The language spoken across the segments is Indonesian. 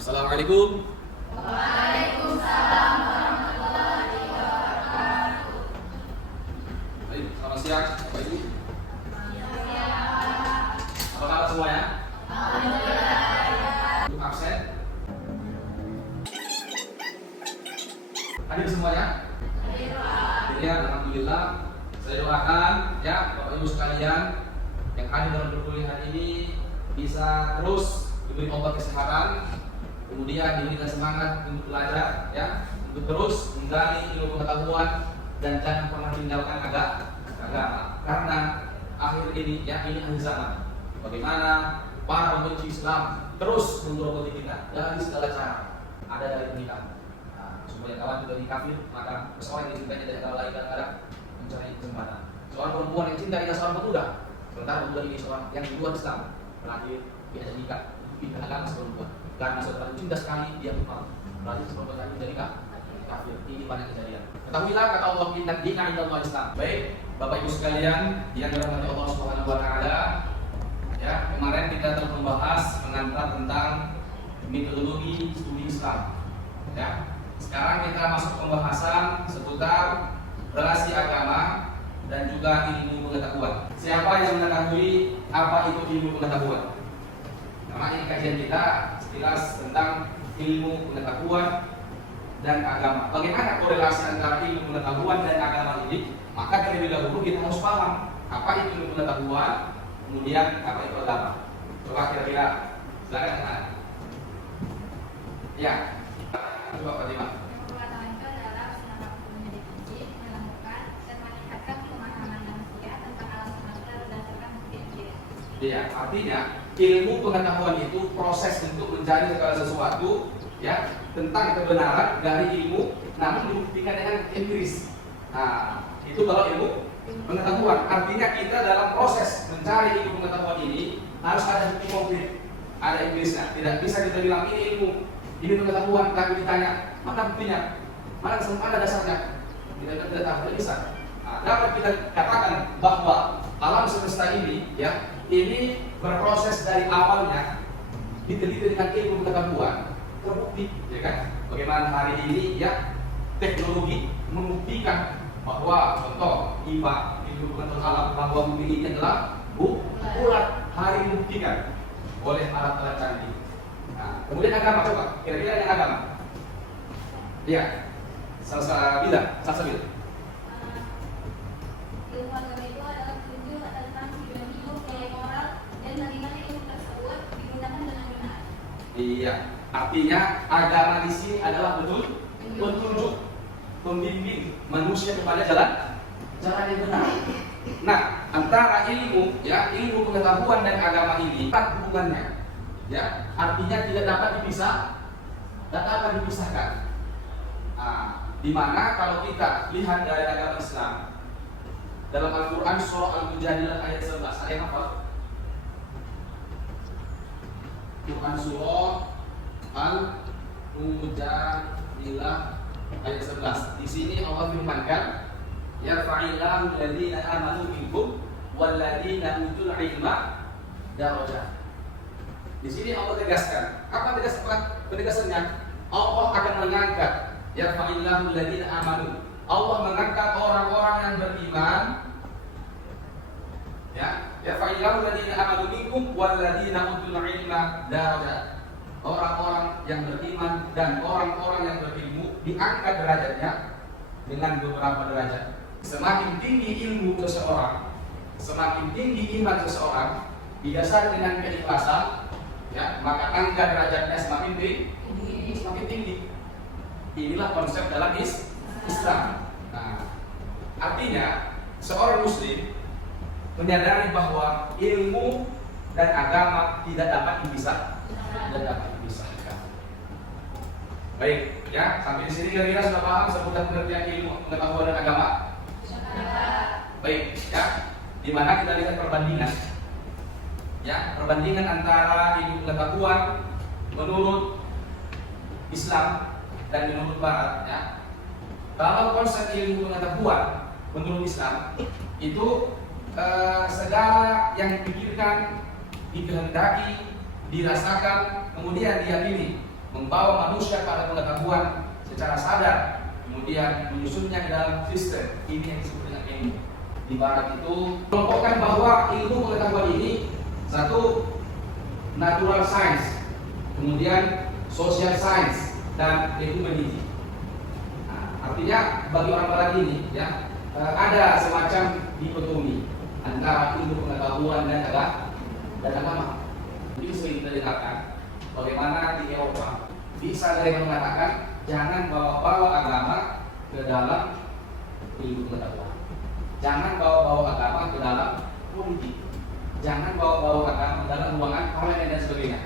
Assalamualaikum. Waalaikumsalam warahmatullahi wabarakatuh. Baik, selamat siang Bapak Ibu. Siap. Apa kabar semuanya? Alhamdulillah. Untuk absen. Hadir semuanya? Ya, alhamdulillah. Saya doakan ya Bapak Ibu sekalian yang hadir dalam perkuliahan ini bisa terus diberi obat kesehatan, kemudian diberikan semangat untuk belajar ya, untuk terus menggali ilmu pengetahuan dan jangan pernah tinggalkan agama. Karena akhir ini ya, ini akhir zaman. Bagaimana para pembenci Islam terus menggerogoti kita dari segala cara, ada dari pernikahan. Supaya kawan juga dikafir, maka seorang yang dicintainya dari antara lain kadang-kadang mencari kesempatan. Seorang perempuan yang cinta dengan seorang pemuda, sementara pemuda ini seorang yang di luar Islam, terakhir dia nikah, pindah agama seperempuan. Karena seorang cinta sekali dia kufar, berarti seperempuan tadi dari kafir. Ini banyak kejadian. Ketahuilah kata Allah, inna dina indallah Islam. Baik, Bapak Ibu sekalian yang dirahmati Allah Subhanahu wa taala, ya, kemarin kita telah membahas mengantar tentang metodologi studi Islam. Ya. Sekarang kita masuk pembahasan seputar relasi agama dan juga ilmu pengetahuan. Siapa yang mengetahui apa itu ilmu pengetahuan? Karena ini kajian kita sekilas tentang ilmu pengetahuan dan agama. Bagaimana korelasi antara ilmu pengetahuan dan agama ini? Maka terlebih dahulu kita harus paham apa itu ilmu pengetahuan, kemudian apa itu agama. Coba kira-kira, silakan. Ya. Coba Fatimah. Pengetahuan itu adalah senantiasa menyelidiki, menemukan, dan meningkatkan pemahaman manusia tentang alam semesta berdasarkan bukti empiris. Iya, artinya ilmu pengetahuan itu proses untuk mencari segala sesuatu ya tentang kebenaran dari ilmu, namun dibuktikan dengan empiris. Nah, itu kalau ilmu pengetahuan. Artinya kita dalam proses mencari ilmu pengetahuan ini harus ada bukti konkret, ada empirisnya. Tidak bisa kita bilang ini pengetahuan, tapi ditanya mana buktinya, mana dasarnya, tidak bisa. Nah, dapat kita katakan bahwa alam semesta ini ya, ini berproses dari awalnya diteliti dengan ilmu pengetahuan, terbukti, ya kan? Bagaimana hari ini ya teknologi membuktikan bahwa contoh IPA, ilmu pengetahuan alam, bahwa bumi ini adalah bulat, hari membuktikan oleh alat-alat canggih. Nah, kemudian agama, coba kira-kira yang agama, ya, salsabil. Ilmu agama itu adalah petunjuk tentang kehidupan hidup, nilai moral, dan bagaimana ilmu tersebut digunakan dengan benar. Iya, artinya agama di sini adalah petunjuk, pembimbing manusia kepada jalan yang benar. Nah, antara ilmu pengetahuan dan agama ini erat hubungannya. Ya, artinya tidak dapat dipisahkan. Nah, di mana kalau kita lihat dari agama Islam dalam Al-Quran surah Al-Mujadilah ayat 11, ada yang apa? Quran surah Al-Mujadilah ayat 11. Di sini Allah firmankan, yarfa'illahu alladziina aamanu minkum walladziina utul ilma darajat. Di sini Allah tegaskan, apa penegasannya? Allah akan mengangkat, yarfa'illahu alladziina aamanu. Allah mengangkat orang-orang yang beriman, ya, yarfa'illahu alladziina aamanu minkum walladziina utul ilma darajat. Orang-orang yang beriman dan orang-orang yang berilmu diangkat derajatnya dengan beberapa derajat. Semakin tinggi ilmu seseorang, semakin tinggi iman seseorang, didasari dengan keikhlasan, ya, maka angka derajatnya semakin tinggi. Inilah konsep dalam Islam. Nah, artinya seorang muslim menyadari bahwa ilmu dan agama tidak dapat dipisahkan. Baik, ya, sampai di sini kira-kira sudah paham seputar pengertian ilmu pengetahuan dan agama? Baik, ya, di mana kita lihat perbandingan. Ya, perbandingan antara ilmu pengetahuan menurut Islam dan menurut Barat. Ya, kalau konsep ilmu pengetahuan menurut Islam itu segala yang dipikirkan, dikehendaki, dirasakan, kemudian diyakini membawa manusia pada pengetahuan secara sadar, kemudian menyusunnya ke dalam sistem. Ini yang disebut dengan ilmu. Di barat itu kelompokkan bahwa ilmu pengetahuan ini satu natural science, kemudian social science, dan humanity. Nah, artinya bagi orang barat ini ya ada semacam dikotomi antara ilmu pengetahuan dan agama. Jadi sering kita dengarkan bagaimana di Eropa bisa mereka mengatakan jangan bawa-bawa agama ke dalam ilmu pengetahuan, jangan bawa-bawa agama ke dalam politik, jangan bawa-bawa agama ke dalam ruangan parlemen dan sebagainya.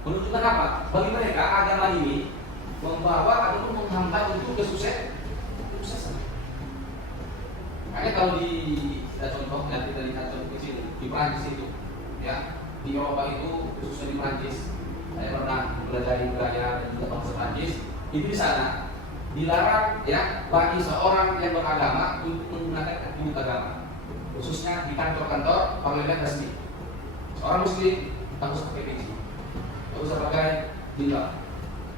Menunjukkan apa? Bagi mereka agama ini membawa ataupun menghambat untuk kesuksesan. Makanya kalau kita lihat contoh kecil di Prancis itu, ya di Eropa itu khususnya di Prancis, saya pernah mempelajari budaya dan juga bangsa Prancis. Itu di sana dilarang ya bagi seorang yang beragama untuk menggunakan atribut agama, khususnya di kantor-kantor parlemen resmi. Seorang muslim tak usah pakai peci, tak usah pakai jilbab.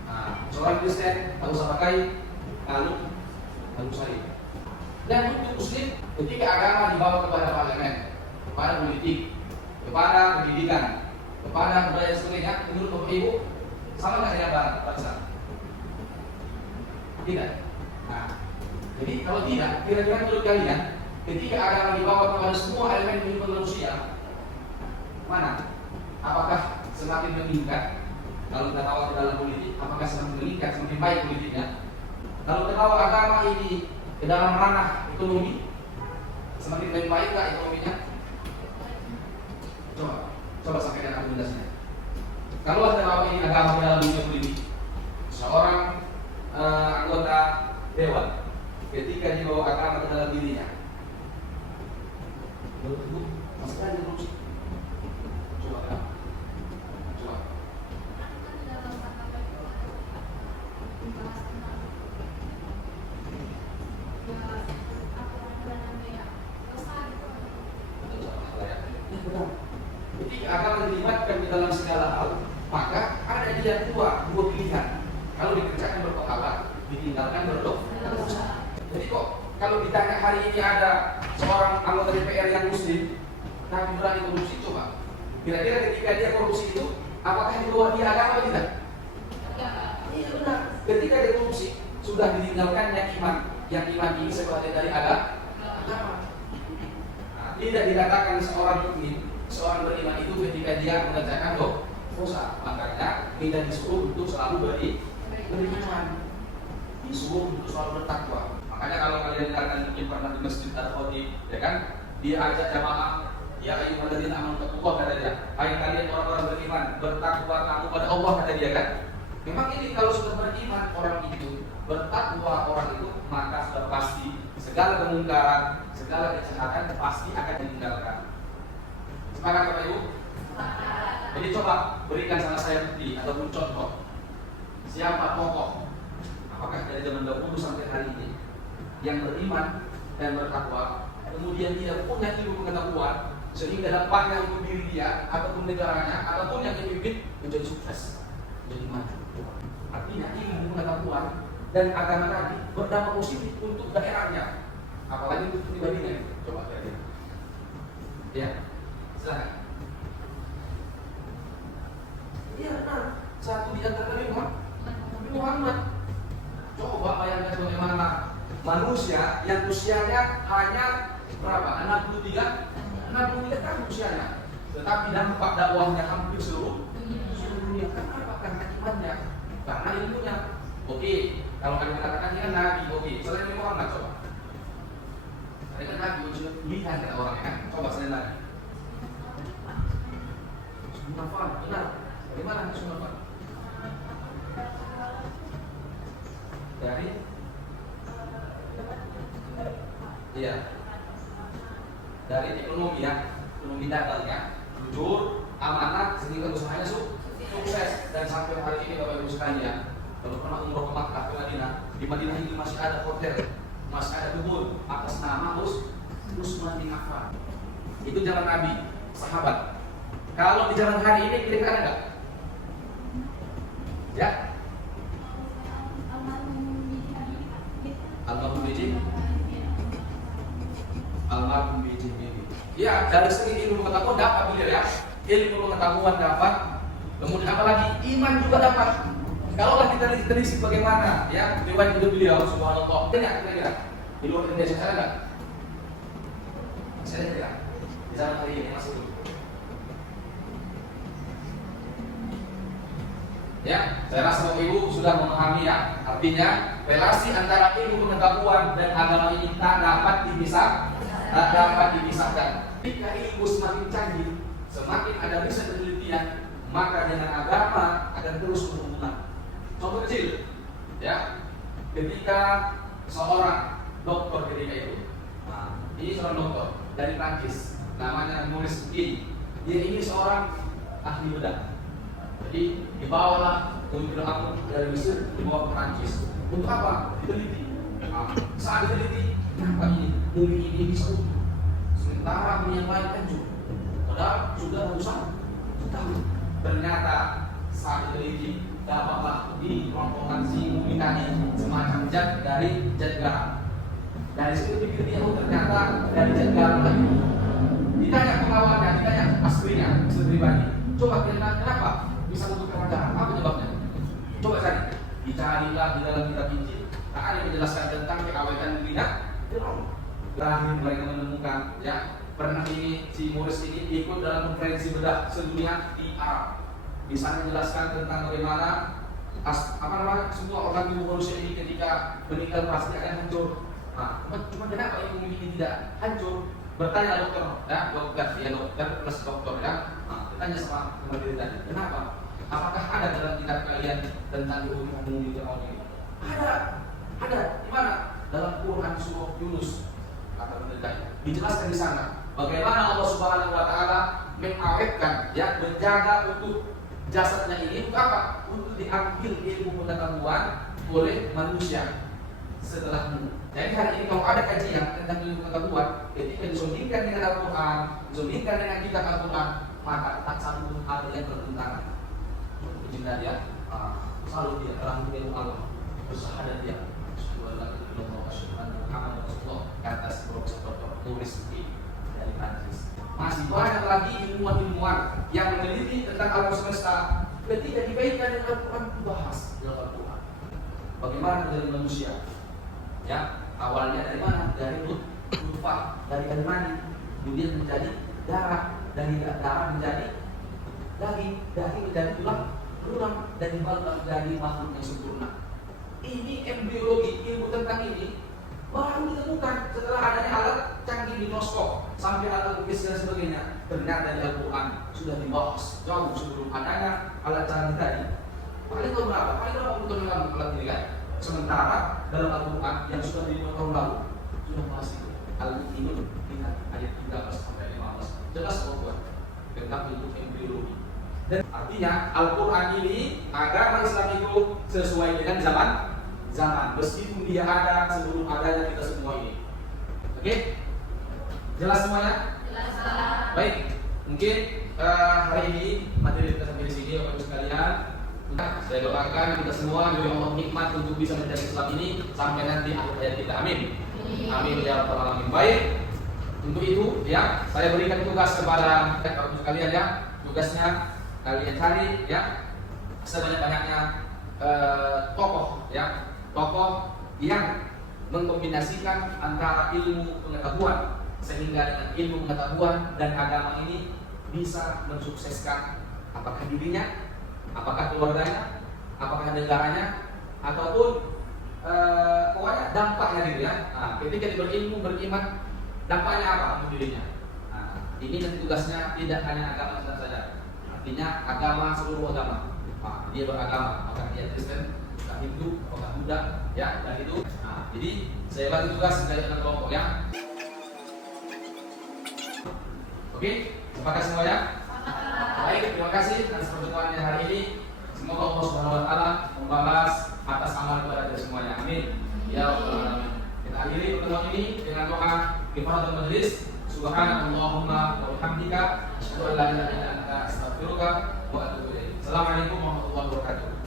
Nah, seorang Kristen tak usah pakai kalung salib. Dan untuk muslim, ketika agama dibawa kepada parlemen, kepada politik, kepada pendidikan, kepada budaya sebagainya, menurut Bapak Ibu sama nggak dengan barat? Tidak. Nah, jadi kalau tidak, kira-kira menurut kalian, ketika agama dibawa kepada semua elemen kehidupan manusia, mana? Apakah semakin meningkat? Kalau kita bawa ke dalam politik, apakah semakin meningkat, semakin baik politiknya? Kalau kita bawa agama ini ke dalam ranah ekonomi, semakin lebih baik nggak ekonominya? Coba sampaikan argumentasinya. Kalau kita bawa ini agama ke dalam dunia politik, seorang anggota dewan ketika dibawa agama ke dalam dirinya, masih ada korupsi. Coba. Ketika agama dilibatkan di dalam segala hal, maka ada dia dua pilihan. Kalau dikerjakan berpahala, ditinggalkan berdosa. Jadi kok kalau ditanya hari ini ada seorang anggota DPR yang muslim tapi berani korupsi, coba kira-kira ketika dia korupsi itu apakah di luar dia agama atau tidak? Iya benar. Ketika dia korupsi sudah ditinggalkannya iman, yang iman ini sebagai dari agama. Nah, tidak dikatakan seorang mukmin, seorang beriman itu ketika dia mengerjakan dosa, makanya tidak disuruh untuk selalu beriman, disuruh untuk selalu bertakwa. Makanya kalau kalian dengarkan mungkin pernah di masjid Al-Khatib, ya kan, dia ajak jamaah, ya ayyuhalladzina amanu taqullaha, kata dia, hai kalian orang-orang beriman, bertakwa kamu pada Allah, kata dia kan. Memang ini kalau sudah beriman orang itu, bertakwa orang itu, maka sudah pasti segala kemungkaran, segala kejahatan pasti akan ditinggalkan. Sekarang Bapak Ibu, jadi coba berikan sama saya bukti ataupun contoh siapa tokoh, apakah dari zaman dahulu sampai hari ini yang beriman dan bertakwa, kemudian tidak punya ilmu pengetahuan sehingga dampaknya untuk diri dia ataupun negaranya ataupun yang dipimpin menjadi sukses, menjadi maju. Artinya ilmu pengetahuan dan agama tadi berdampak positif untuk daerahnya, apalagi untuk pribadinya. Coba lihat. Ya, silakan. Iya benar. Satu di antara Nabi Muhammad. Coba bayangkan bagaimana manusia yang usianya hanya berapa? 63 tahun usianya, tetapi dampak dakwahnya hampir seluruh dunia. Kenapa? Karena imannya, karena ilmunya. Oke, kalau kalian katakan dia Nabi, oke. Selain Nabi Muhammad, coba. Saya kan Nabi, lihat kata orang kan. Coba selain Nabi. Sunafan, benar. Bagaimana Sunafan? Dari iya, dari ekonomi ya, ekonomi dagangnya jujur, amanah, sehingga usahanya sukses. Dan sampai hari ini Bapak Ibu sekalian, kalau pernah umroh ke Makkah, ke Madinah, di Madinah ini masih ada hotel, masih ada kebun atas nama Utsman bin Affan. Itu zaman Nabi, sahabat. Kalau di zaman hari ini kira-kira ada nggak? Ya, Almarhum BJ. Almarhum BJ. Ya, dari segi ilmu pengetahuan dapat beliau ya. Ilmu pengetahuan dapat. Kemudian apalagi iman juga dapat. Kalaulah kita telisik bagaimana ya riwayat hidup beliau, subhanallah. Kira-kira di luar Indonesia ada nggak? Saya kira di zaman hari ini masih belum. Ya, saya rasa Bapak Ibu sudah memahami ya. Artinya relasi antara ilmu pengetahuan dan agama ini tak dapat dipisahkan. Jika ilmu semakin canggih, semakin ada riset penelitian, maka dengan agama akan terus berhubungan. Contoh kecil, ya, ketika seorang dokter ketika itu, ini seorang dokter dari Prancis, namanya Maurice Bucaille. Dia ini seorang ahli bedah. Jadi dibawalah pemimpin dari Mesir dibawa ke Prancis. Untuk apa? Diteliti. Saat diteliti, kenapa bumi ini bisa utuh? Sementara bumi yang lain hancur. Padahal sudah ratusan tahun. Ternyata saat diteliti dapatlah di rombongan si bumi tadi semacam zat dari zat garam. Dari situ pikir dia, ternyata dari zat garam lagi. Ditanya pengawalnya, ditanya aslinya, pribadi. Coba kenapa bisa membutuhkan garam? Apa penyebabnya? Coba cari. Dicarilah di dalam kitab Injil. Tak ada yang menjelaskan tentang keawetan dirinya. Terakhir mereka menemukan, ya, pernah ini si Maurice ini ikut dalam konferensi bedah sedunia di Arab. Di sana menjelaskan tentang bagaimana semua organ tubuh manusia ini ketika meninggal pasti akan hancur. Cuma kenapa ilmu ini tidak hancur? Bertanya dokter, dokter plus dokter ya. Bertanya sama diri tadi, kenapa? Apakah ada dalam kitab kalian tentang keutamaan bumi ini? Ada. Di mana? Dalam Quran surah Yunus. Kata mereka, dijelaskan di sana bagaimana Allah Subhanahu wa taala mengawetkan, ya, menjaga utuh jasadnya ini untuk apa? Untuk diambil ilmu pengetahuan oleh manusia setelahmu. Jadi hari ini kalau ada kajian tentang ilmu pengetahuan, ketika disondingkan dengan Al-Quran, disondingkan dengan kitab Al-Quran, maka tak satu pun ada yang bertentangan. Pujilah dia, selalu dia telah ilmu Allah, bersahadat dia. Kata Profesor Dr. Maurice Bucaille dari Prancis. Masih banyak lagi ilmuwan-ilmuwan yang meneliti tentang alam semesta. Ketika dikaitkan dengan Al-Quran, dibahas dalam Al-Quran. Bagaimana dari manusia? Ya, awalnya dari mana? Dari nutfah, dari air mani, kemudian menjadi darah, dari darah menjadi daging, daging menjadi tulang, dan dibalut menjadi makhluk yang sempurna. Ini embriologi, ilmu tentang ini baru ditemukan setelah adanya alat canggih mikroskop sampai alat lukis dan sebagainya. Ternyata di Al-Quran sudah dibahas jauh sebelum adanya alat canggih tadi. Paling berapa puluh tahun lalu alat ini kan? Sementara dalam Al-Quran yang sudah 5 tahun lalu sudah masih Al-Mu'minun ayat 13 sampai 15 jelas bahwa tentang ilmu embriologi. Dan artinya Al-Quran ini, agama Islam itu sesuai dengan zaman meskipun dia ada sebelum adanya kita semua ini. Oke? Jelas semuanya? Jelas. Baik, mungkin hari ini materi kita sampai di sini Bapak Ibu sekalian. Saya doakan kita semua diberi Allah nikmat untuk bisa mencari Islam ini sampai nanti akhir hayat kita. Amin. Amin ya rabbal alamin. Baik. Untuk itu ya, saya berikan tugas kepada Bapak Ibu sekalian ya. Tugasnya kalian cari ya sebanyak-banyaknya tokoh ya. Tokoh yang mengkombinasikan antara ilmu pengetahuan sehingga dengan ilmu pengetahuan dan agama ini bisa mensukseskan apakah dirinya, apakah keluarganya, apakah negaranya, ataupun pokoknya dampaknya dirinya. Ketika dia berilmu, beriman, dampaknya apa untuk dirinya. Ini nanti tugasnya tidak hanya agama Islam saja, artinya agama, seluruh agama. Dia beragama, apakah dia Kristen, Hindu, apakah Buddha, ya, dan itu. Jadi saya bagi tugas dari dengan kelompok ya. Oke, sepakat semua ya? Baik, terima kasih atas pertemuan hari ini. Semoga Allah Subhanahu wa taala membalas atas amal kepada kita semuanya. Amin. Ya rabbal alamin. Kita akhiri pertemuan ini dengan doa kifaratul majelis. Subhanallahumma wa bihamdika asyhadu an la ilaha illa anta astaghfiruka wa atubu ilaik. Assalamualaikum warahmatullahi wabarakatuh.